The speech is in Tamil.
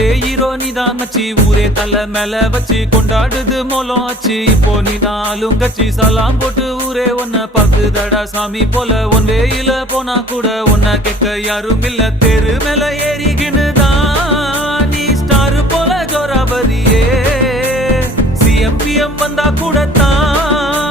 பர்த்டே ஹீரோ நீதான் மச்சி, ஊரே தலை மேல வச்சு கொண்டாடுது மோலம் ஆச்சு. இப்போ நீதான் ஆளுங்கச்சி, சலாம் போட்டு ஊரே உன்னை பாக்குதடா சாமி போல. ஒன் வேயில போனா கூட உன்னை கேட்க யாரும் இல்ல. தெரு மேல ஏறிக்கினுதான் நீ ஸ்டார் போல ஜோராபரியே. சிஎம்பிஎம் வந்தா கூட தான்